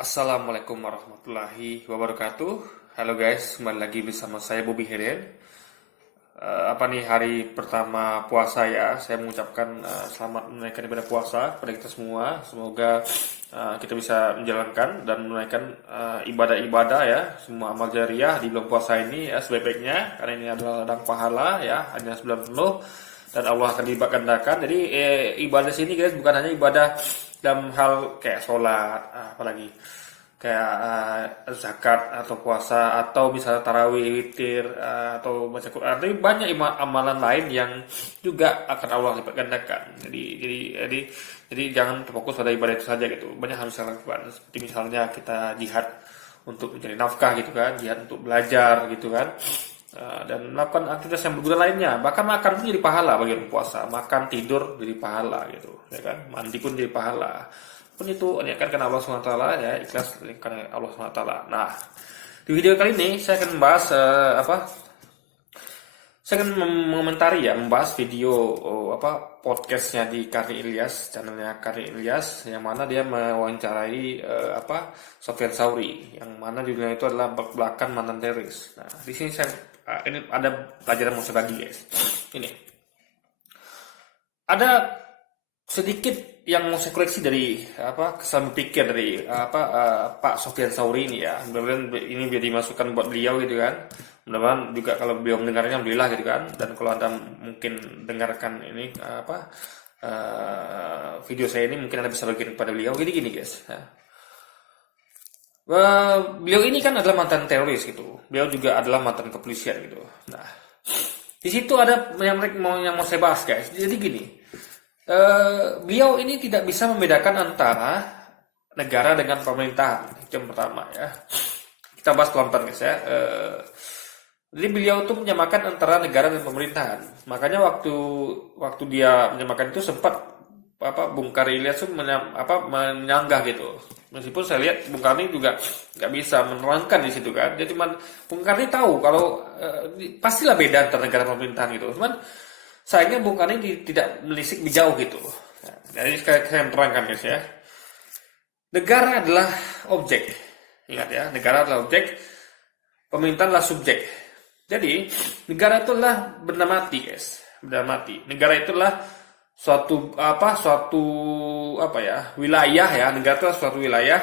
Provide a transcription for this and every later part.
Assalamualaikum warahmatullahi wabarakatuh. Halo guys, kembali lagi bersama saya Bobby Heden. Apa nih hari pertama puasa ya? Saya mengucapkan selamat menunaikan ibadah puasa kepada kita semua. Semoga kita bisa menjalankan dan menunaikan ibadah-ibadah ya, semua amal jariah di bulan puasa ini ya sebaik-baiknya. Karena ini adalah ladang pahala ya, hanya 90 dan Allah akan dilipat gandakan. Jadi ibadah sini guys bukan hanya ibadah dalam hal kayak sholat, apalagi kayak zakat atau puasa atau misalnya tarawih, witir atau baca Quran. Tapi banyak amalan lain yang juga akan Allah lipat gandakan. Jadi jangan terfokus pada ibadah itu saja gitu. Banyak harus kita lakukan. Seperti misalnya kita jihad untuk mencari nafkah gitu kan, jihad untuk belajar gitu kan. Dan melakukan aktivitas yang berguna lainnya. Bahkan makan pun jadi pahala bagi orang puasa. Makan, tidur jadi pahala gitu, ya kan. Mandi pun jadi pahala. Pun itu niatkan karena Allah SWT ya, ikhlas karena Allah SWT. Nah, di video kali ini saya akan membahas saya akan mengomentari ya, membahas video podcastnya di Karni Ilyas, channelnya Karni Ilyas, yang mana dia mewawancarai Sofyan Sauri, yang mana judulnya itu adalah belakang mantan teroris. Nah, di sini saya ini ada pelajaran mau saya bagi guys. Ini ada sedikit yang mau saya koreksi dari kesalahan berpikir dari Pak Sofyan Sauri ini ya. Mudah-mudahan ini biar dimasukkan buat beliau gitu kan. Mudah-mudahan juga kalau beliau mendengarnya alhamdulillah gitu kan. Dan kalau Anda mungkin dengarkan ini video saya ini, mungkin Anda bisa bagikan kepada beliau. Jadi gini guys ya. Beliau ini kan adalah mantan teroris gitu. Beliau juga adalah mantan kepolisian gitu. Nah, di situ ada yang mau saya bahas guys. Jadi gini, beliau ini tidak bisa membedakan antara negara dengan pemerintahan. Itu yang pertama ya. Kita bahas pelan-pelan guys ya. Jadi beliau itu menyamakan antara negara dan pemerintahan. Makanya waktu dia menyamakan itu sempat Bung Karni Ilyas itu menyanggah gitu. Meskipun saya lihat Bung Karni juga nggak bisa menerangkan di situ kan. Dia cuma Bung Karni tahu kalau pastilah beda antara negara dan pemerintahan gitu. Cuman sayangnya Bung Karni tidak menelisik lebih jauh gitu. Nah, jadi saya menerangkan guys ya. Negara adalah objek. Ingat ya, negara adalah objek, pemerintahan adalah subjek. Jadi negara itu adalah benda mati guys, benda mati. Negara itu adalah suatu wilayah ya. Negara itu adalah suatu wilayah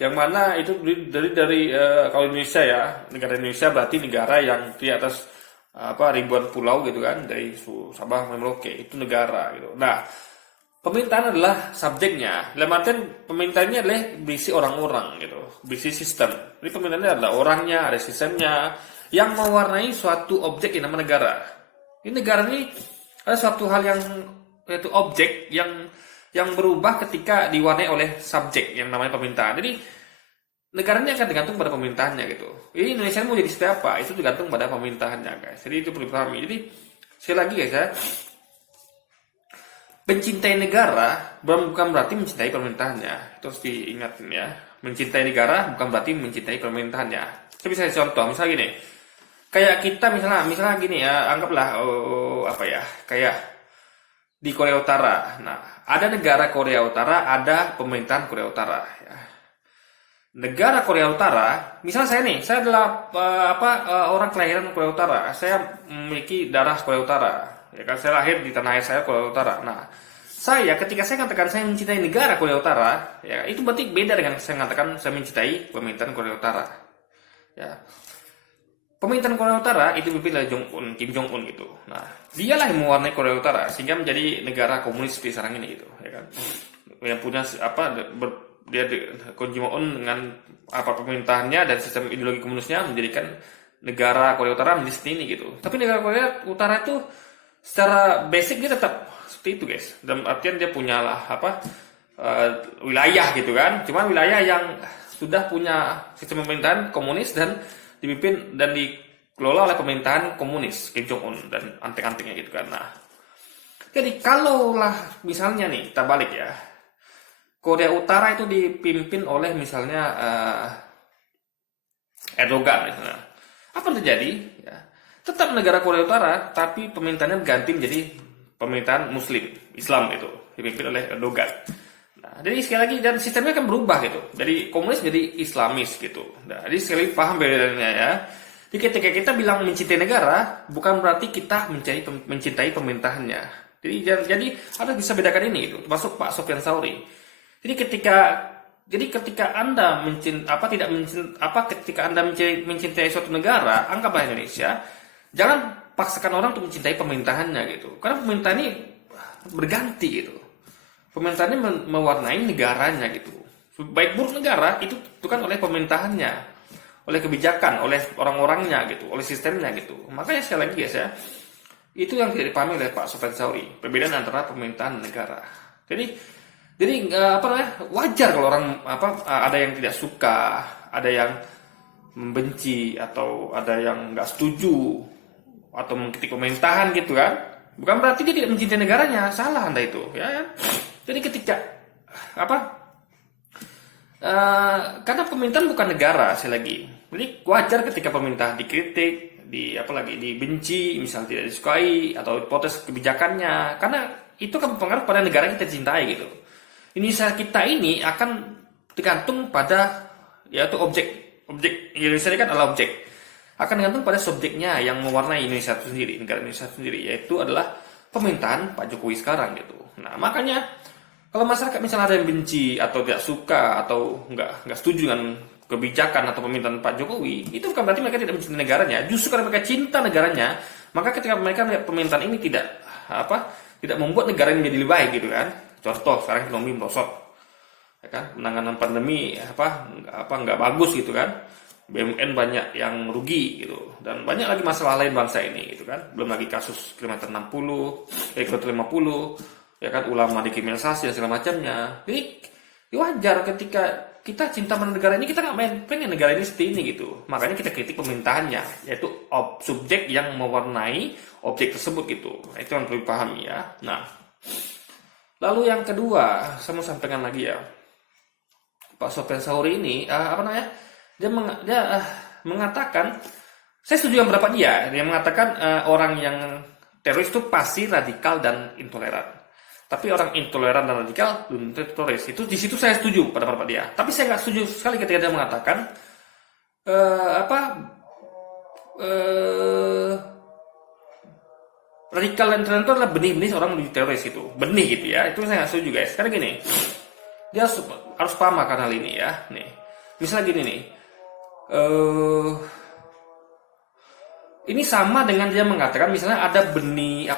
yang mana itu dari kalau Indonesia ya, negara Indonesia berarti negara yang di atas ribuan pulau gitu kan, dari Sabah sampai Merauke, itu negara gitu. Nah, pemerintahan adalah subjeknya. Dalam artian pemerintahannya adalah berisi orang-orang gitu, berisi sistem. Jadi pemerintahannya adalah orangnya, ada sistemnya yang mewarnai suatu objek yang namanya negara. Ini negara ini ada suatu hal yang yaitu objek yang berubah ketika diwarnai oleh subjek yang namanya pemerintahan. Jadi negara ini akan tergantung pada pemerintahannya gitu. Jadi Indonesia mau jadi seperti apa, itu tergantung pada pemerintahannya guys. Jadi itu perlu dipahami. Jadi sekali lagi guys ya, mencintai negara bukan berarti mencintai pemerintahannya. Itu harus diingatin ya. Mencintai negara bukan berarti mencintai pemerintahannya. Saya bisa contoh, misalnya gini. Kayak kita misalnya gini ya, anggaplah kayak di Korea Utara. Nah, ada negara Korea Utara, ada pemerintahan Korea Utara ya. Negara Korea Utara, misalnya saya adalah orang kelahiran Korea Utara. Saya memiliki darah Korea Utara. Ya kan, saya lahir di tanah air saya Korea Utara. Nah, ketika saya katakan saya mencintai negara Korea Utara, ya itu berarti beda dengan saya mengatakan saya mencintai pemerintahan Korea Utara. Ya. Pemerintahan Korea Utara itu dipimpin oleh Kim Jong Un gitu. Nah, dialah yang mewarnai Korea Utara sehingga menjadi negara komunis seperti sekarang ini gitu, ya kan. Yang punya Kim Jong Un dengan pemerintahannya dan sistem ideologi komunisnya menjadikan negara Korea Utara menjadi seperti ini gitu. Tapi negara Korea Utara itu secara basic dia tetap seperti itu guys. Dalam artian dia punya wilayah gitu kan. Cuma wilayah yang sudah punya sistem pemerintahan komunis dan dipimpin dan dikelola oleh pemerintahan komunis Kim Jong Un dan antek-anteknya gitu kan. Nah, jadi kalaulah misalnya nih kita balik ya, Korea Utara itu dipimpin oleh misalnya Erdogan misalnya, apa yang terjadi? Ya, tetap negara Korea Utara, tapi pemerintahannya ganti menjadi pemerintahan Muslim Islam itu dipimpin oleh Erdogan. Nah, Nah, jadi sekali lagi dan sistemnya kan berubah gitu. Dari komunis jadi Islamis gitu. Nah, jadi sekali lagi paham bedanya ya. Jadi ketika kita bilang mencintai negara, bukan berarti kita mencintai pemerintahannya. Jadi Anda bisa bedakan ini itu, termasuk Pak Sofyan Sauri. Jadi ketika Anda ketika Anda mencintai suatu negara, anggaplah Indonesia, jangan paksakan orang untuk mencintai pemerintahannya gitu. Karena pemerintah ini berganti gitu. Pemerintahnya mewarnai negaranya gitu. Baik buruk negara itu tentukan oleh pemerintahannya, oleh kebijakan, oleh orang-orangnya gitu, oleh sistemnya gitu. Makanya sekali lagi guys ya, itu yang tidak dipahami oleh Pak Sofyan Sauri, perbedaan antara pemerintahan dan negara. Jadi wajar kalau orang ada yang tidak suka, ada yang membenci atau ada yang nggak setuju atau mengkritik pemerintahan gitu kan. Bukan berarti dia tidak mencintai negaranya, salah Anda itu ya kan. Jadi ketika karena pemerintahan bukan negara, sekali lagi. Jadi wajar ketika pemerintah dikritik, dibenci, misalnya tidak disukai atau protes kebijakannya, karena itu kan berpengaruh pada negara yang kita cintai gitu. Indonesia kita ini akan tergantung pada yaitu objek Indonesia ini kan adalah objek. Akan tergantung pada subjeknya yang mewarnai Indonesia itu sendiri, negara Indonesia sendiri, yaitu adalah pemerintahan Pak Jokowi sekarang gitu. Nah, makanya kalau masyarakat misalnya ada yang benci atau tidak suka atau nggak setuju dengan kebijakan atau pemerintahan Pak Jokowi, itu bukan berarti mereka tidak mencintai negaranya. Justru karena mereka cinta negaranya, maka ketika mereka melihat pemerintahan ini tidak membuat negara ini menjadi lebih baik gitu kan. Contoh sekarang ekonomi merosot, ya kan, penanganan pandemi nggak bagus gitu kan. BUMN banyak yang rugi gitu, dan banyak lagi masalah lain bangsa ini gitu kan. Belum lagi kasus kilometer 50, ya kan, ulama dikriminalisasi dan segala macamnya. Jadi wajar ketika kita cinta pada negara ini, kita nggak pengen negara ini seperti ini gitu. Makanya kita kritik pemerintahannya, yaitu subjek yang mewarnai objek tersebut gitu. Itu yang perlu dipahami ya. Nah, lalu yang kedua, saya mau sampaikan lagi ya, Pak Sofyan Sauri ini dia mengatakan, saya setuju yang pendapat dia mengatakan orang yang teroris itu pasti radikal dan intoleran. Tapi orang intoleran dan radikal belum tentu teroris. Itu di situ saya setuju pada pendapat dia. Tapi saya nggak setuju sekali ketika dia mengatakan radikal dan intoleran itu adalah benih-benih orang menuju teroris itu. Benih gitu ya. Itu saya nggak setuju guys. Karena gini, dia harus paham akan hal ini ya. Nih, misalnya gini nih. Ini sama dengan dia mengatakan misalnya ada benih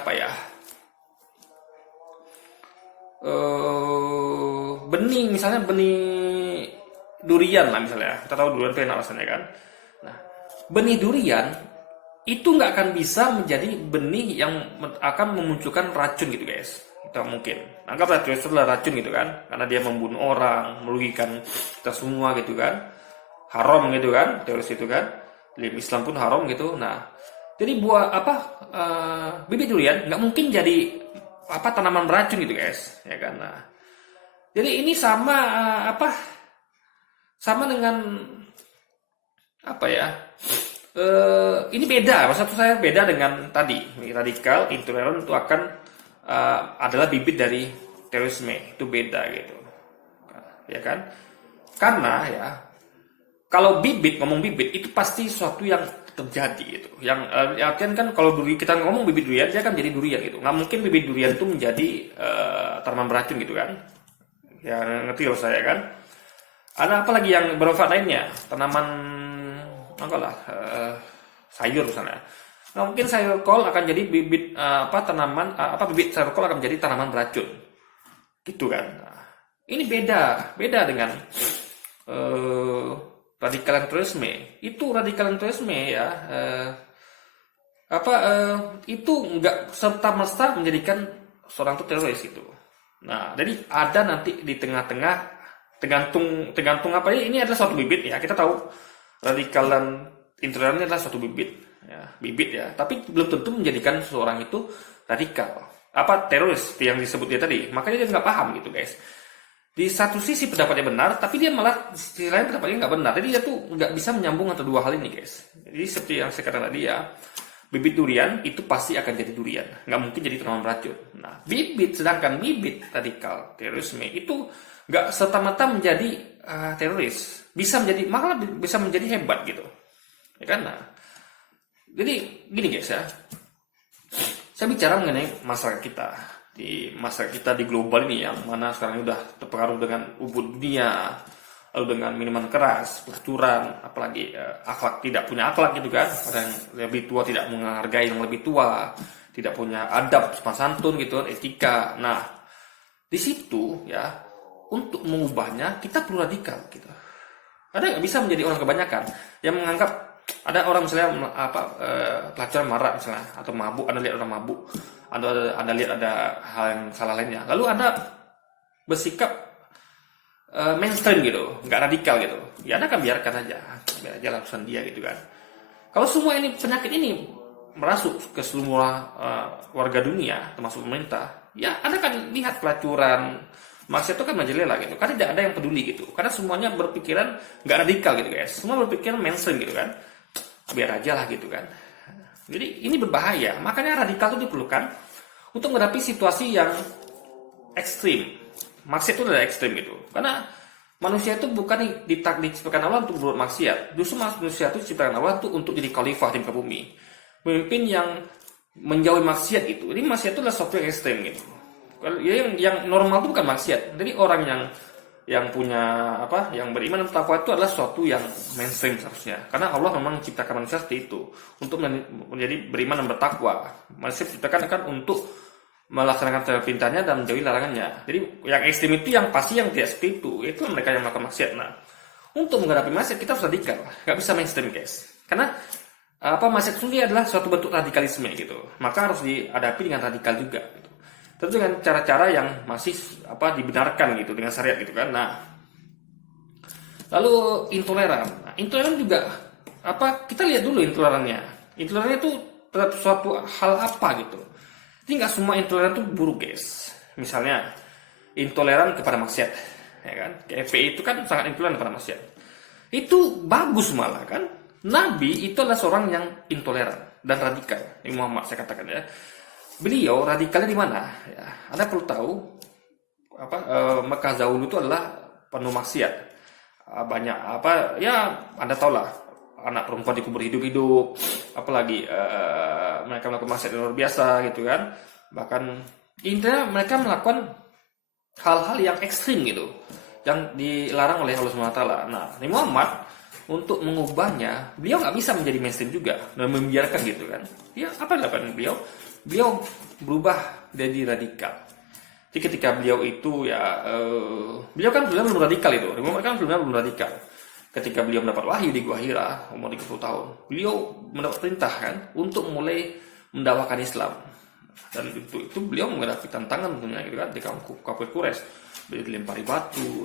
misalnya benih durian lah misalnya. Kita tahu durian itu enak rasanya kan. Nah, benih durian itu nggak akan bisa menjadi benih yang akan memunculkan racun gitu guys. Itu mungkin. Anggaplah itu adalah racun gitu kan, karena dia membunuh orang, merugikan kita semua gitu kan. Haram gitu kan, teroris itu kan, di Islam pun haram gitu. Nah, jadi bibit durian nggak mungkin jadi tanaman beracun gitu guys, ya kan. Nah, jadi ini sama dengan ini beda, maksud saya beda dengan tadi radikal, intoleran itu akan adalah bibit dari terorisme, itu beda gitu, ya kan? Karena ya, kalau ngomong bibit itu pasti sesuatu yang terjadi gitu. Yang artian kan kalau kita ngomong bibit durian, dia kan jadi durian gitu. Nggak mungkin bibit durian itu menjadi tanaman beracun gitu kan. Ya ngerti loh saya kan. Ada apa lagi yang bermanfaat lainnya? Tanaman sayur misalnya. Nggak mungkin sayur kol akan jadi bibit bibit sayur kol akan menjadi tanaman beracun. Gitu kan. Nah, ini beda dengan radikal terorisme. Itu radikal terorisme ya, itu nggak serta-merta menjadikan seorang itu teroris itu. Nah, jadi ada nanti di tengah-tengah, tergantung ini adalah suatu bibit ya. Kita tahu radikal dan intoleran ini adalah suatu bibit ya. Tapi belum tentu menjadikan seseorang itu radikal, teroris yang disebut dia tadi. Makanya dia nggak paham gitu guys. Di satu sisi pendapatnya benar, tapi dia malah di sisi lain pendapatnya nggak benar. Jadi dia tuh nggak bisa menyambung antara dua hal ini guys. Jadi seperti yang saya katakan tadi ya, bibit durian itu pasti akan jadi durian, nggak mungkin jadi tanaman beracun. Nah, sedangkan bibit radikal terorisme itu nggak serta-merta menjadi teroris, malah bisa menjadi hebat gitu, ya kan? Nah, jadi gini guys ya, saya bicara mengenai masyarakat kita. Di masyarakat kita di global ini yang mana sekarang ini udah terpengaruh dengan ubud dunia, lalu dengan minuman keras, pelacuran, apalagi akhlak, tidak punya akhlak gitu kan. Ada yang lebih tua tidak menghargai yang lebih tua, tidak punya adab, sopan santun gitu, etika. Nah, di situ ya, untuk mengubahnya kita perlu radikal gitu. Ada nggak bisa menjadi orang kebanyakan yang menganggap ada orang misalnya pelacuran marah misalnya atau mabuk, Anda lihat orang mabuk, Anda lihat ada hal yang salah lainnya, lalu Anda bersikap mainstream gitu, nggak radikal gitu, ya Anda akan biar aja lakukan dia gitu kan. Kalau semua ini penyakit ini merasuk ke seluruh warga dunia termasuk pemerintah, ya Anda akan lihat pelacuran, maksud itu kan majalela gitu, kan tidak ada yang peduli gitu, karena semuanya berpikiran nggak radikal gitu guys, semua berpikiran mainstream gitu kan, biar aja lah gitu kan. Jadi ini berbahaya, makanya radikal itu diperlukan untuk menghadapi situasi yang ekstrim. Maksiat itu adalah ekstrim gitu, karena manusia itu bukan diciptakan Allah untuk berbuat maksiat, justru manusia itu diciptakan Allah itu untuk jadi khalifah di muka bumi, pemimpin yang menjauhi maksiat itu. Jadi maksiat itu adalah sesuatu yang ekstrim gitu. Yang normal itu bukan maksiat. Jadi orang yang punya yang beriman dan takwa itu adalah sesuatu yang mainstream seharusnya. Karena Allah memang menciptakan manusia seperti itu untuk menjadi beriman dan bertakwa. Manusia diciptakan kan untuk melaksanakan perintahnya dan menjauhi larangannya. Jadi yang ekstrim itu yang pasti yang tidak seperti itu. Itu mereka yang melakukan maksiat. Nah, untuk menghadapi maksiat kita harus radikal. Gak bisa mainstream guys. Karena maksiat sendiri adalah suatu bentuk radikalisme gitu. Maka harus dihadapi dengan radikal juga. Gitu. Tentu dengan cara-cara yang masih dibenarkan gitu dengan syariat gitu kan. Nah, lalu intoleran. Nah, intoleran juga kita lihat dulu intolerannya. Intolerannya itu terhadap suatu hal apa gitu. Jadi nggak semua intoleran itu buruk guys. Misalnya intoleran kepada maksiat, ya kan? FPI itu kan sangat intoleran kepada maksiat. Itu bagus malah kan. Nabi itu adalah seorang yang intoleran dan radikal. Ini Muhammad saya katakan ya. Beliau radikalnya di mana? Ya, Anda perlu tahu Mekah dahulu itu adalah penuh maksiat. Banyak Anda tahu lah, anak perempuan dikubur hidup-hidup, apalagi mereka melakukan maksiat yang luar biasa gitu kan. Bahkan intinya mereka melakukan hal-hal yang ekstrim gitu, yang dilarang oleh Allah SWT. Nah, Nabi Muhammad untuk mengubahnya, beliau nggak bisa menjadi mainstream juga dan membiarkan gitu kan. Ya, apa yang dilakukan beliau? Beliau berubah jadi radikal. Jadi ketika beliau itu beliau kan sebenarnya belum radikal itu. Nabi Muhammad kan sebenarnya belum radikal. Ketika beliau mendapat wahyu di Gua Hira umur 30 tahun, beliau mendapat perintah kan untuk mulai mendakwakan Islam. Dan itu beliau menghadapi tantangan tentunya gitu kan di kaum kafir Quraisy. Beliau dilempari batu,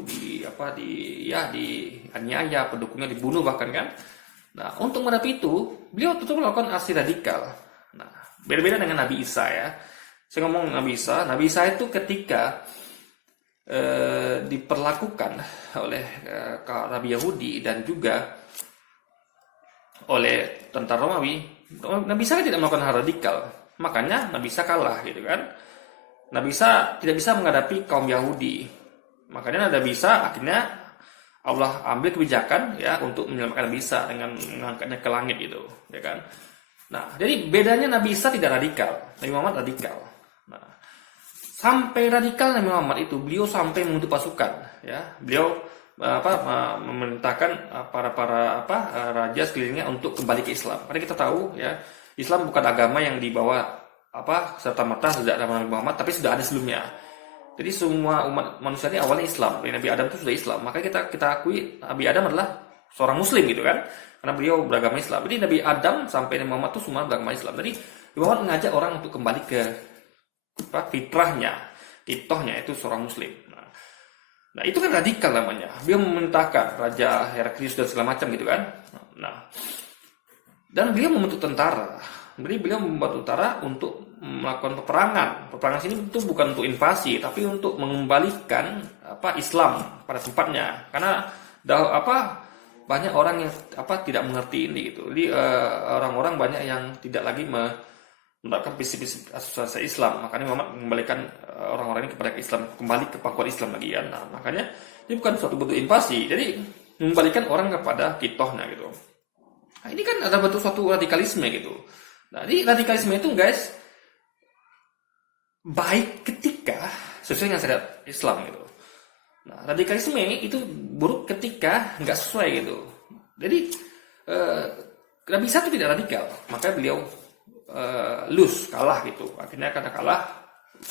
dianiaya, pendukungnya dibunuh bahkan kan. Nah, untuk menghadapi itu, beliau tentu melakukan aksi radikal. Nah, berbeda dengan Nabi Isa ya. Saya ngomong Nabi Isa itu ketika diperlakukan oleh Rabi Yahudi dan juga oleh tentara Romawi, Nabi Isa tidak melakukan hal radikal, makanya Nabi Isa kalah gitu kan. Nabi Isa tidak bisa menghadapi kaum Yahudi, makanya Nabi Isa akhirnya Allah ambil kebijakan ya untuk menyelamatkan Nabi Isa dengan mengangkatnya ke langit gitu, ya kan. Nah, jadi bedanya Nabi Isa tidak radikal, Nabi Muhammad radikal. Nah, sampai radikal Nabi Muhammad itu beliau sampai membentuk pasukan, ya. Beliau memerintahkan para raja sekelilingnya untuk kembali ke Islam. Karena kita tahu ya, Islam bukan agama yang dibawa serta-merta sejak zaman Nabi Muhammad, tapi sudah ada sebelumnya. Jadi semua umat manusia ini awalnya Islam. Dari Nabi Adam itu sudah Islam. Makanya kita akui Nabi Adam adalah seorang Muslim gitu kan, karena beliau beragama Islam. Jadi Nabi Adam sampai Nabi Muhammad itu semua beragama Islam. Jadi Nabi Muhammad mengajak orang untuk kembali ke fitrahnya, itohnya itu seorang Muslim. Nah, itu kan radikal namanya. Beliau memerintahkan Raja Heraklius dan segala macam gitu kan. Nah, dan beliau membentuk tentara. Jadi beliau membantu tentara untuk melakukan peperangan. Peperangan sini itu bukan untuk invasi, tapi untuk mengembalikan Islam pada tempatnya. Karena banyak orang yang tidak mengerti ini gitu. Jadi orang-orang banyak yang tidak lagi menerapkan prinsip-prinsip asasi Islam. Makanya Muhammad mengembalikan orang-orang ini kepada Islam, kembali ke pangkuan Islam lagi ya. Nah, makanya ini bukan suatu bentuk invasi, jadi mengembalikan orang kepada kitohnya gitu. Nah, ini kan ada bentuk suatu radikalisme gitu. Nah, ini radikalisme itu guys baik ketika sesuai dengan syariat Islam gitu. Nah, radikalisme itu buruk ketika nggak sesuai gitu. Jadi Nabi Isa itu tidak radikal, maka beliau kalah gitu. Akhirnya karena kalah,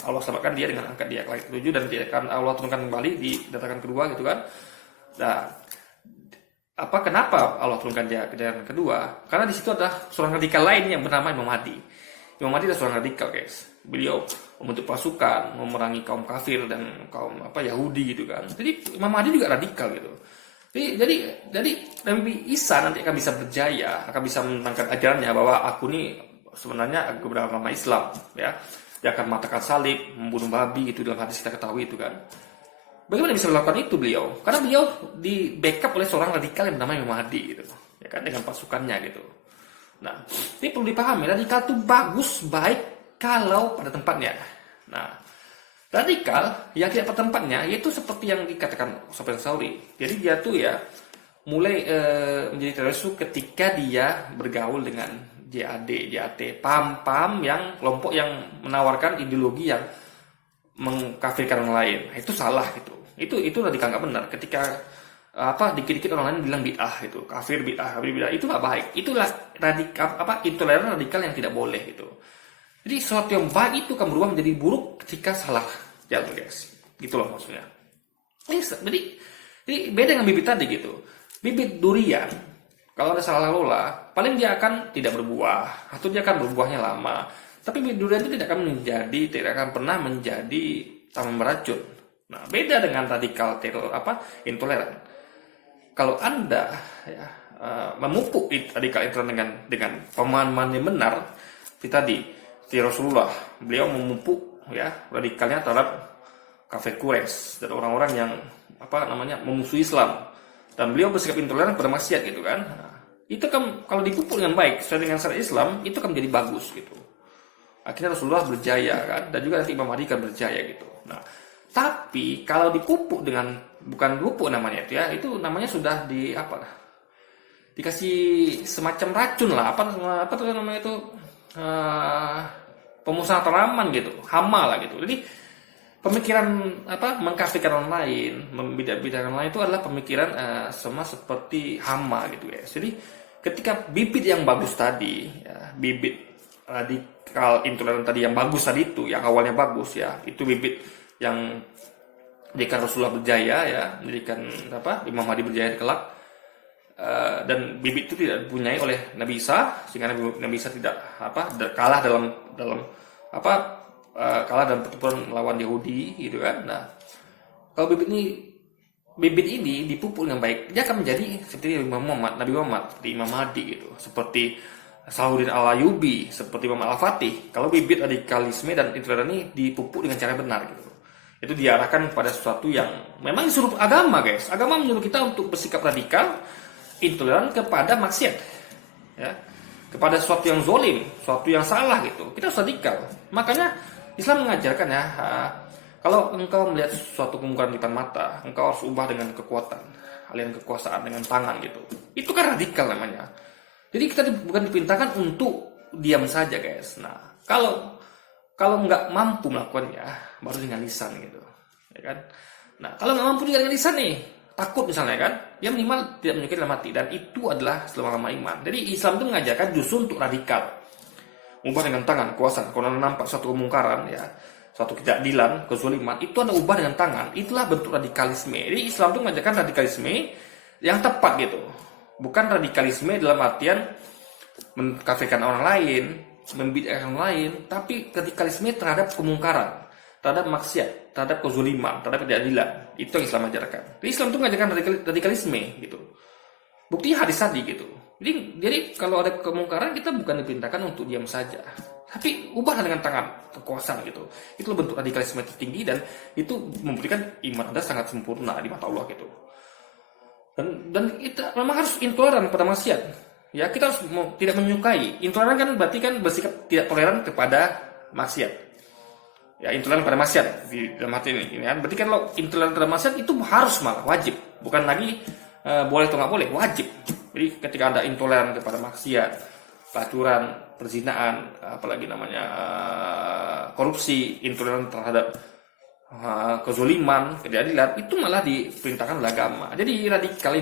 Allah selamatkan dia dengan angkat dia ke langit ketujuh, dan dia akan Allah turunkan kembali di dataran kedua gitu kan. Nah, kenapa Allah turunkan dia ke dataran kedua? Karena di situ ada seorang radikal lain yang bernama Imam Mahdi. Imam Mahdi adalah seorang radikal guys. Beliau membentuk pasukan, memerangi kaum kafir dan kaum Yahudi gitu kan. Jadi Imam Mahdi juga radikal gitu. Jadi Nabi Isa nanti akan bisa berjaya, akan bisa menangkan ajarannya bahwa aku ini sebenarnya beragama Islam ya. Dia akan mengatakan salib, membunuh babi gitu, dalam hadis kita ketahui itu kan. Bagaimana bisa melakukan itu beliau? Karena beliau di backup oleh seorang radikal yang bernama Imam Mahdi gitu. Ya kan, dengan pasukannya gitu. Nah, ini perlu dipahami, radikal itu bagus, baik kalau pada tempatnya. Nah, radikal yang tidak pada tempatnya yaitu seperti yang dikatakan Sufyan Tsauri. Jadi dia tuh ya mulai menjadi teroris ketika dia bergaul dengan JAT, paham-paham yang kelompok yang menawarkan ideologi yang mengkafirkan orang lain. Itu salah gitu. Itu radikal nggak benar. Ketika dikit-dikit orang lain bilang bid'ah itu, kafir bid'ah, itu nggak baik. Itulah radikal intoleran radikal yang tidak boleh gitu. Jadi sesuatu yang baik itu akan berubah menjadi buruk ketika salah jalan guys. Gitu loh maksudnya. Jadi beda dengan bibit tadi gitu. Bibit durian kalau ada salah lola, paling dia akan tidak berbuah atau dia akan berbuahnya lama. Tapi bibit durian itu tidak akan pernah menjadi tanaman beracun. Nah, beda dengan radikal intoleran. Kalau Anda memupuk radikal intoleran dengan pemahaman yang benar, seperti tadi Rasulullah, beliau memupuk ya radikalnya terhadap kafir Quraisy dan orang-orang yang memusuhi Islam, dan beliau bersikap intoleran pada maksiat gitu kan. Nah, itu kan kalau dipupuk dengan baik sesuai dengan syariat Islam, itu kan menjadi bagus gitu. Akhirnya Rasulullah berjaya kan, dan juga nanti Imam Mahdi kan berjaya gitu. Nah, tapi kalau dipupuk dengan bukan pupuk namanya itu namanya sudah dikasih semacam racun lah, namanya itu pemusnahan tanaman gitu, hama lah gitu. Jadi pemikiran mengkafirkan orang lain, membidak-bidakkan orang lain itu adalah pemikiran sama seperti hama gitu ya. Jadi ketika bibit yang bagus tadi, ya, bibit radikal intoleran tadi yang bagus tadi itu, yang awalnya bagus ya, itu bibit yang menjadikan Rasulullah berjaya ya, menjadikan Imam Mahdi berjaya kelak, dan bibit itu tidak dipunyai oleh Nabi Isa, sehingga Nabi Isa tidak kalah dalam pertempuran melawan Yahudi gitu kan. Nah, kalau bibit ini dipupuk dengan baik, dia akan menjadi seperti Nabi Muhammad, seperti Imam Mahdi gitu, seperti Salahuddin Al-Ayyubi, seperti Imam Al-Fatih. Kalau bibit radikalisme dan intoleran ini dipupuk dengan cara benar gitu, itu diarahkan pada sesuatu yang memang disuruh agama guys. Agama menyuruh kita untuk bersikap radikal, intoleran kepada maksiat, ya, kepada sesuatu yang zolim, sesuatu yang salah gitu. Kita harus radikal. Makanya Islam mengajarkan ya, kalau engkau melihat suatu kemungkaran di depan mata, engkau harus ubah dengan kekuatan, aliran kekuasaan dengan tangan gitu. Itu kan radikal namanya. Jadi kita bukan diperintahkan untuk diam saja guys. Nah, kalau nggak mampu melakukannya, baru dengan lisan gitu, ya kan. Nah, kalau nggak mampu dengan lisan nih, takut misalnya kan, dia minimal tidak menyukai dalam hati, dan itu adalah selama iman. Jadi Islam itu mengajarkan justru untuk radikal, ubah dengan tangan, kuasa. Kalau nampak suatu kemungkaran ya, suatu ketidakadilan, kezaliman, itu anda ubah dengan tangan. Itulah bentuk radikalisme. Jadi Islam itu mengajarkan radikalisme yang tepat gitu, bukan radikalisme dalam artian mengkafirkan orang lain, membid'ahkan orang lain, tapi radikalisme terhadap kemungkaran, terhadap maksiat, terhadap kezaliman, terhadap ketidakadilan. Itu yang Islam ajarkan. Jadi Islam itu mengajarkan radikalisme gitu. Bukti hadis tadi gitu. Jadi kalau ada kemungkaran, kita bukan diperintahkan untuk diam saja, tapi ubahlah dengan tangan, kekuasaan gitu. Itu bentuk radikalisme tertinggi, dan itu memberikan iman Anda sangat sempurna di mata Allah gitu. Dan kita memang harus intoleran pada maksiat. ya kita harus tidak menyukai. Intoleran kan berarti kan bersikap tidak toleran kepada maksiat. Ya, intoleran pada maksiat di dalam hati ini kan. Berarti kan kalau intoleran terhadap maksiat itu harus, malah wajib, bukan lagi boleh atau nggak boleh, wajib. Jadi ketika Anda intoleran kepada maksiat, pelacuran, perzinaan, apalagi namanya korupsi, intoleran terhadap kezoliman, keadilan, itu malah diperintahkan oleh agama. Jadi radikal,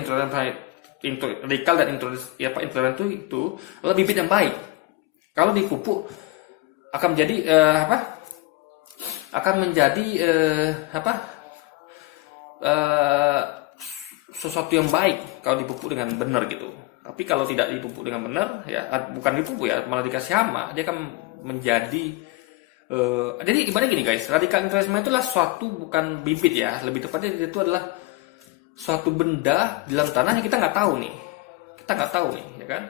radikal dan intoleran itu adalah bibit yang baik. Kalau dipupuk akan menjadi sesuatu yang baik kalau dipupuk dengan benar gitu. Tapi kalau tidak dipupuk dengan benar, ya bukan dipupuk ya, malah dikasih hama, dia akan menjadi jadi ibaratnya gini guys, radikal intoleransi itu adalah suatu, bukan bibit ya, lebih tepatnya itu adalah suatu benda di dalam tanah yang kita nggak tahu nih, ya kan?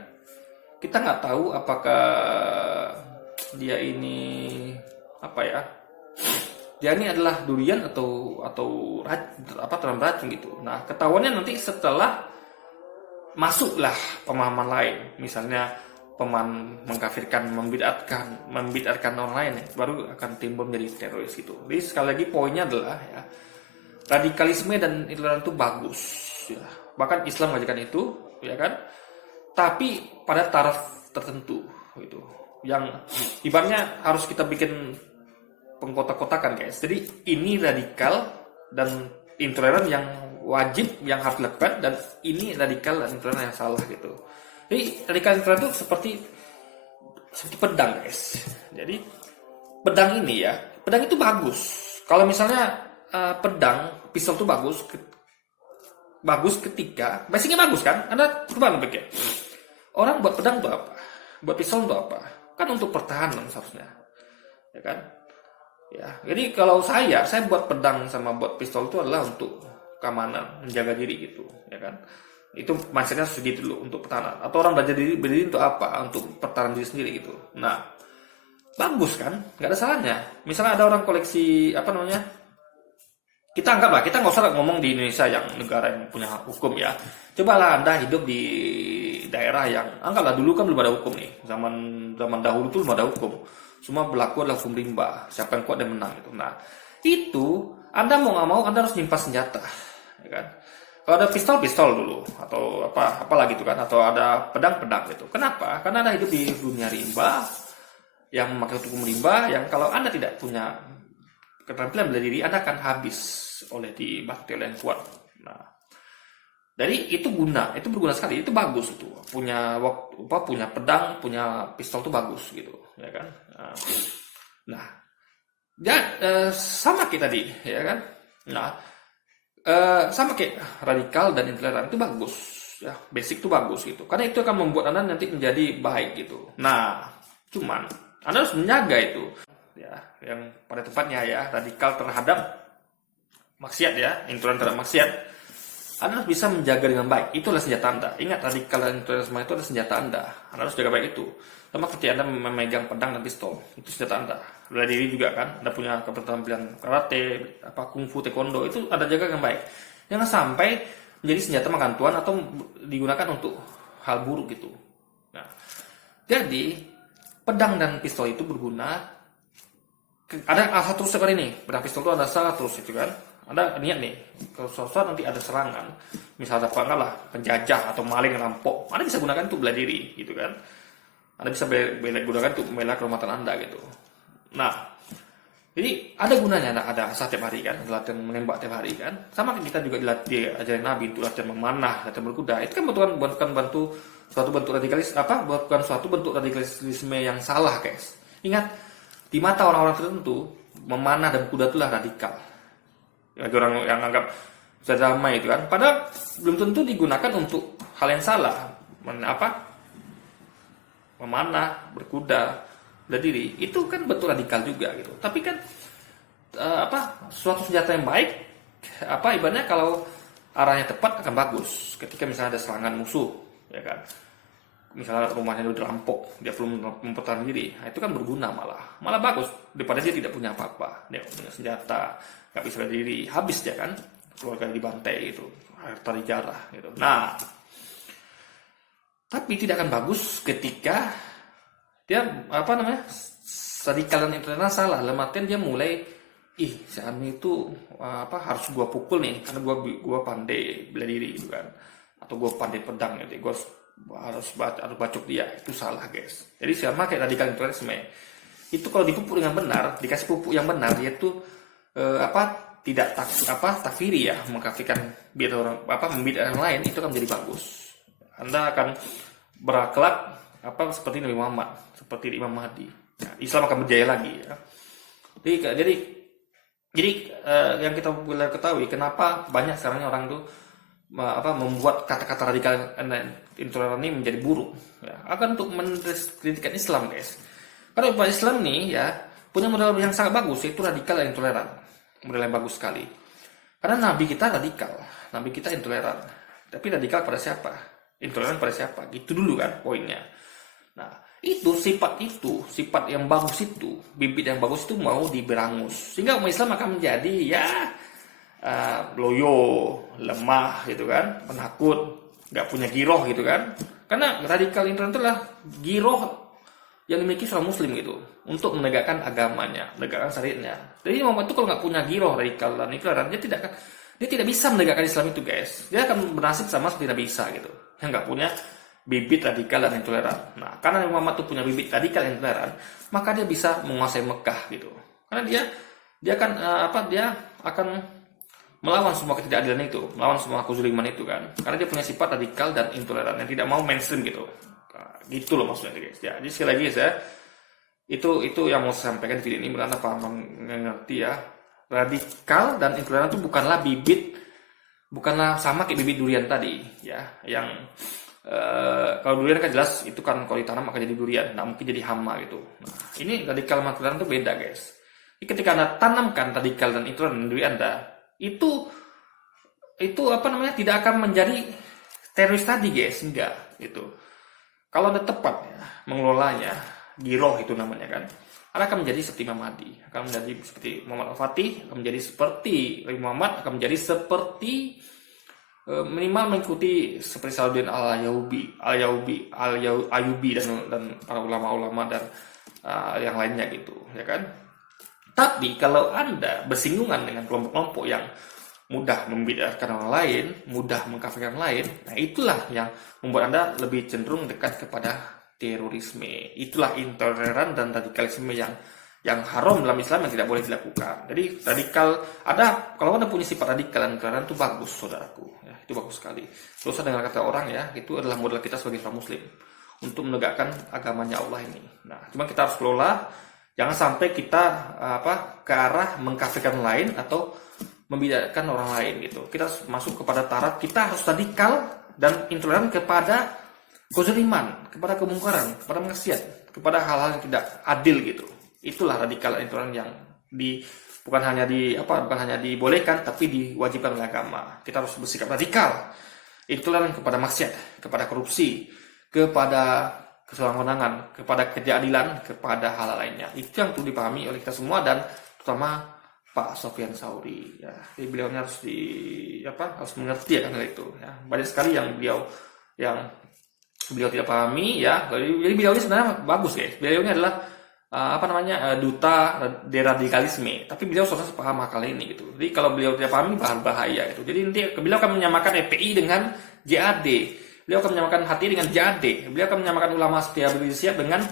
Kita nggak tahu apakah dia ini dia ini adalah durian atau terang racun gitu. Nah, ketahuannya nanti setelah masuklah pemahaman lain, misalnya pemahaman mengkafirkan, membid'atkan orang lain, ya, baru akan timbul menjadi teroris gitu. Jadi sekali lagi poinnya adalah ya, radikalisme dan intoleran itu bagus ya. Bahkan Islam mengajarkan itu, ya kan? Tapi pada taraf tertentu gitu. Yang ibaratnya harus kita bikin pengkotak-kotakan guys. Jadi ini radikal dan intoleran yang wajib, yang harus dilakukan, dan ini radikal dan intoleran yang salah gitu. Jadi radikal intoleran itu seperti pedang guys. Jadi pedang ini ya, pedang itu bagus. Kalau misalnya pistol itu bagus ketika basicnya bagus kan, Anda coba pikir. Orang buat pedang itu apa? Buat pistol itu apa? Kan untuk pertahanan seharusnya, ya kan? Ya, jadi kalau saya buat pedang sama buat pistol itu adalah untuk keamanan, menjaga diri gitu, ya kan? Itu mindsetnya segitu dulu untuk pertahanan. Atau orang belajar berdiri untuk apa? Untuk pertahanan diri sendiri gitu. Nah, bagus kan? Nggak ada salahnya. Misalnya ada orang koleksi kita anggaplah, kita nggak usah ngomong di Indonesia yang negara yang punya hukum ya. Cobalah Anda hidup di daerah yang, anggaplah dulu kan belum ada hukum nih. Zaman dahulu tuh belum ada hukum. Semua berlaku adalah hukum rimba. Siapa yang kuat dan menang gitu. Nah, itu Anda mau nggak mau Anda harus nyimpan senjata, ya kan? Kalau ada pistol dulu, atau apalagi itu kan, atau ada pedang gitu. Kenapa? Karena Anda hidup di dunia rimba yang memakai hukum rimba, yang kalau Anda tidak punya keterampilan bela diri, Anda akan habis dibantu oleh yang kuat. Nah, jadi itu berguna sekali, itu bagus itu. Punya pedang, punya pistol itu bagus gitu, ya kan? Nah, sama kayak tadi, ya kan? Nah, sama kayak radikal dan intoleran itu bagus, ya, basic itu bagus gitu. Karena itu akan membuat Anda nanti menjadi baik gitu. Nah, cuman Anda harus menjaga itu, ya, yang pada tempatnya ya, radikal terhadap maksiat ya, intoleran terhadap maksiat. Anda harus bisa menjaga dengan baik. Itulah senjata Anda. Ingat, radikal dan intoleransi itu adalah senjata Anda. Anda harus jaga baik itu. Sama ketika Anda memegang pedang dan pistol, itu senjata Anda. Bela diri juga kan, Anda punya keterampilan karate, kungfu, taekwondo, itu Anda jaga dengan baik. Jangan sampai menjadi senjata makan tuan atau digunakan untuk hal buruk gitu. Nah, jadi pedang dan pistol itu berguna. Ada asal terus seperti ini. Pedang pistol itu ada asal terus itu kan. Anda niat nih, kalau suatu nanti ada serangan, misalnya penjajah atau maling, rampok, Anda bisa gunakan untuk bela diri, gitu kan? Anda bisa gunakan untuk membela kehormatan Anda, gitu. Nah, jadi ada gunanya ada asah tiap hari kan, latihan menembak tiap hari kan. Sama kita juga diajarin Nabi untuk latihan memanah, latihan berkuda. Itu kan bukan suatu bentuk radikalisme yang salah, guys. Ingat, di mata orang-orang tertentu, memanah dan berkuda itulah radikal. Bagi orang yang anggap bisa damai itu kan, padahal belum tentu digunakan untuk hal yang salah. Memanah, berkuda, bela diri, itu kan bentuk radikal juga gitu. Tapi kan suatu senjata yang baik, ibaratnya kalau arahnya tepat akan bagus. Ketika misalnya ada serangan musuh, ya kan, misalnya rumahnya udah dirampok, dia belum mempertahankan diri, nah, itu kan berguna, malah bagus daripada dia tidak punya apa-apa, dia punya senjata, nggak bisa berdiri, habis dia kan, keluarga dibantai gitu, harta dijarah gitu. Nah, Tapi tidak akan bagus ketika dia apa namanya radikal dan intoleran salah. Dalam artian dia mulai si Ani itu harus gua pukul nih karena gua pandai bela diri gitu kan, atau gua pandai pedang gitu, gua harus bacok dia. Itu salah guys. Jadi sama kayak radikal intoleransi itu kalau dipupuk dengan benar, dikasih pupuk yang benar, yaitu tidak takfiri ya, mengkafirkan orang membid'ahkan orang lain, itu akan menjadi bagus. Anda akan berakhlak seperti Nabi Muhammad, seperti Imam Mahdi. Nah, Islam akan berjaya lagi ya. Jadi yang kita boleh ketahui kenapa banyak sekarang orang tuh membuat kata-kata radikal intoleran ini menjadi buruk ya, akan untuk mendiskreditkan Islam guys. Karena umat Islam nih ya punya modal yang sangat bagus, yaitu radikal dan intoleran. Modal yang bagus sekali. Karena Nabi kita radikal, Nabi kita intoleran. Tapi radikal pada siapa? Intoleran pada siapa? Gitu dulu kan poinnya. Nah, sifat yang bagus itu, bibit yang bagus itu mau diberangus. Sehingga umat Islam akan menjadi loyo, lemah gitu kan, penakut, nggak punya giroh gitu kan. Karena radikal intoleran itulah giroh yang dimiliki seorang muslim gitu untuk menegakkan agamanya, menegakkan syariatnya. Jadi Muhammad itu kalau nggak punya giroh radikal dan intoleran, dia tidak bisa menegakkan Islam itu guys. Dia akan bernasib sama seperti Nabi Isa gitu, yang nggak punya bibit radikal dan intoleran. Nah, karena Muhammad itu punya bibit radikal dan intoleran, maka dia bisa menguasai Mekah gitu. Karena dia akan melawan semua ketidakadilan itu, melawan semua kezuliman itu kan. Karena dia punya sifat radikal dan intoleran yang tidak mau mainstream gitu. Gitu loh maksudnya guys. Ya, jadi sekali lagi ya, itu yang mau saya sampaikan di video ini. Berarti apa mengerti ya, radikal dan intoleran itu bukanlah sama kayak bibit durian tadi ya. Yang kalau durian kan jelas itu kan kalau ditanam akan jadi durian, nggak mungkin jadi hama gitu. Nah, ini radikal dan intoleran itu beda guys. Jadi ketika Anda tanamkan radikal dan intoleran di diri Anda, itu tidak akan menjadi teroris tadi guys, enggak gitu. Kalau Anda tepat ya, mengelolanya, giroh itu namanya kan, Anda akan menjadi seperti Imam Mahdi, akan menjadi seperti Muhammad Al-Fatih, akan menjadi seperti Nabi Muhammad, akan menjadi seperti minimal mengikuti seperti Salahuddin Al-Ayyubi dan para ulama-ulama dan yang lainnya gitu, ya kan? Tapi kalau Anda bersinggungan dengan kelompok-kelompok yang mudah membid'ahkan orang lain, mudah mengkafirkan orang lain, nah itulah yang membuat Anda lebih cenderung dekat kepada terorisme. Itulah intoleran dan radikalisme yang haram dalam Islam, yang tidak boleh dilakukan. Jadi kalau Anda punya sifat radikal dan intoleran itu bagus saudaraku, ya, itu bagus sekali. Terus dengan kata orang ya, itu adalah modal kita sebagai seorang muslim untuk menegakkan agamanya Allah ini. Nah, cuma kita harus kelola, jangan sampai kita ke arah mengkafirkan lain atau membidakan orang lain gitu. Kita masuk kepada taraf kita harus radikal dan intoleran kepada kezaliman, kepada kemungkaran, kepada maksiat, kepada hal-hal yang tidak adil gitu. Itulah radikal dan intoleran yang bukan hanya dibolehkan tapi diwajibkan oleh agama. Kita harus bersikap radikal, intoleran kepada maksiat, kepada korupsi, kepada kesewenang-wenangan, kepada ketidakadilan, kepada hal lainnya. Itu yang perlu dipahami oleh kita semua dan terutama Pak Sufyan Tsauri ya. Jadi beliau harus harus mengerti akan hal itu ya. Banyak sekali yang beliau tidak pahami ya. Jadi beliau ini sebenarnya bagus guys. Beliau ini adalah duta deradikalisme, tapi beliau sudah paham hal ini gitu. Jadi kalau beliau tidak pahami bahaya gitu. Jadi nanti beliau akan menyamakan FPI dengan JAD. Beliau akan menyamakan HTI dengan JAD. Beliau akan menyamakan ulama seperti Habib Rizik Syihab dengan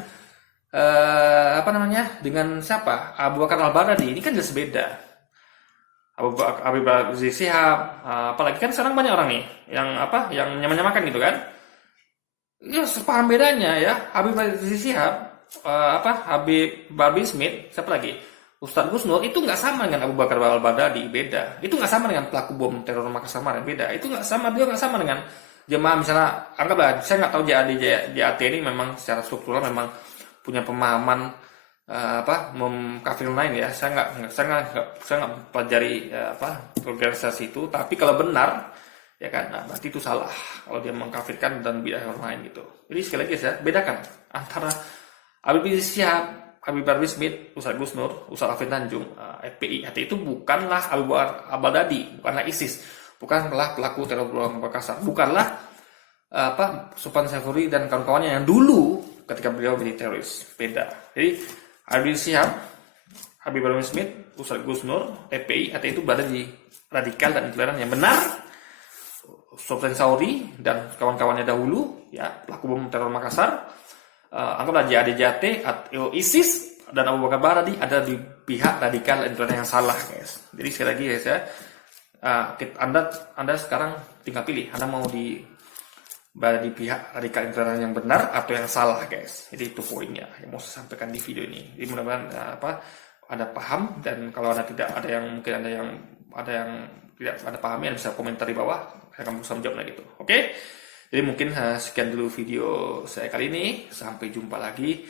dengan siapa? Abu Bakar Al-Baghdadi. Ini kan jelas beda. Habib Rizik Syihab, apalagi kan sekarang banyak orang nih yang menyamakan gitu kan. Ini sepaham bedanya ya. Habib Rizik Syihab, Habib Bahar Bin Smith, siapa lagi? Ustadz Gus Nur itu nggak sama dengan Abu Bakar Al-Baghdadi, beda. Itu nggak sama dengan pelaku bom teror Makassar kemarin, beda. Itu nggak sama, dia nggak sama dengan jemaah misalnya. Anggaplah, saya nggak tahu JAT ini memang secara struktural memang punya pemahaman mengkafirkan lain ya. Saya nggak pelajari organisasi itu. Tapi kalau benar ya kan, berarti itu salah kalau dia mengkafirkan dan bid'ah orang lain gitu. Jadi sekali lagi saya bedakan antara Habib Rizik Syihab, Habib Bahar Bin Smith, Ustadz Gus Nur, Ustadz Alvin Tanjung, FPI. HTI itu bukanlah Abu Bakar Al-Baghdadi, bukanlah ISIS, bukanlah pelaku teror bom Makassar, bukanlah Sufyan Saifuri dan kawan-kawannya yang dulu ketika beliau menjadi teroris. Beda. Jadi Habib Syihab, Habib Bahar Smith, Ustadz Gus Nur, TPI, HTI itu berada di radikal dan intoleran yang benar. Sufyan Sauri dan kawan-kawannya dahulu, ya pelaku bom teror Makassar, anggaplah JAD-JAT atau ISIS dan Abu Bakar Baghdadi ada di pihak radikal dan intoleran yang salah, guys. Jadi sekali lagi guys ya, Anda sekarang tinggal pilih, Anda mau berada di pihak radikal intoleran yang benar atau yang salah, guys. Jadi itu poinnya yang mau saya sampaikan di video ini. Jadi mudah-mudahan Anda paham, dan kalau Anda tidak ada yang mungkin ada yang tidak Anda pahami, Anda bisa komentar di bawah, saya akan berusaha menjawabnya gitu. Oke? Jadi mungkin sekian dulu video saya kali ini. Sampai jumpa lagi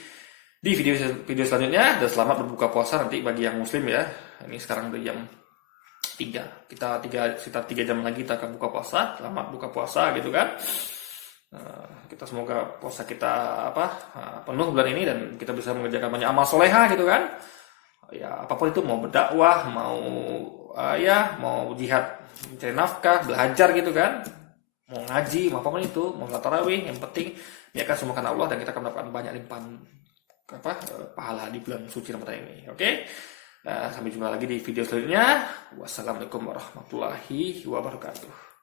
di video selanjutnya, dan selamat berbuka puasa nanti bagi yang muslim ya. Ini sekarang udah jam 3. Sekitar 3 jam lagi kita akan buka puasa. Selamat buka puasa gitu kan. Kita semoga puasa kita penuh bulan ini, dan kita bisa mengerjakan banyak amal soleha gitu kan. Ya apapun itu, mau berdakwah, mau jihad mencari nafkah, belajar gitu kan, mau ngaji, mau apapun itu, mau sholat tarawih, yang penting niatkan semua karena Allah, dan kita akan mendapatkan banyak limpahan pahala di bulan suci Ramadan ini. Oke? Sampai jumpa lagi di video selanjutnya. Wassalamualaikum warahmatullahi wabarakatuh.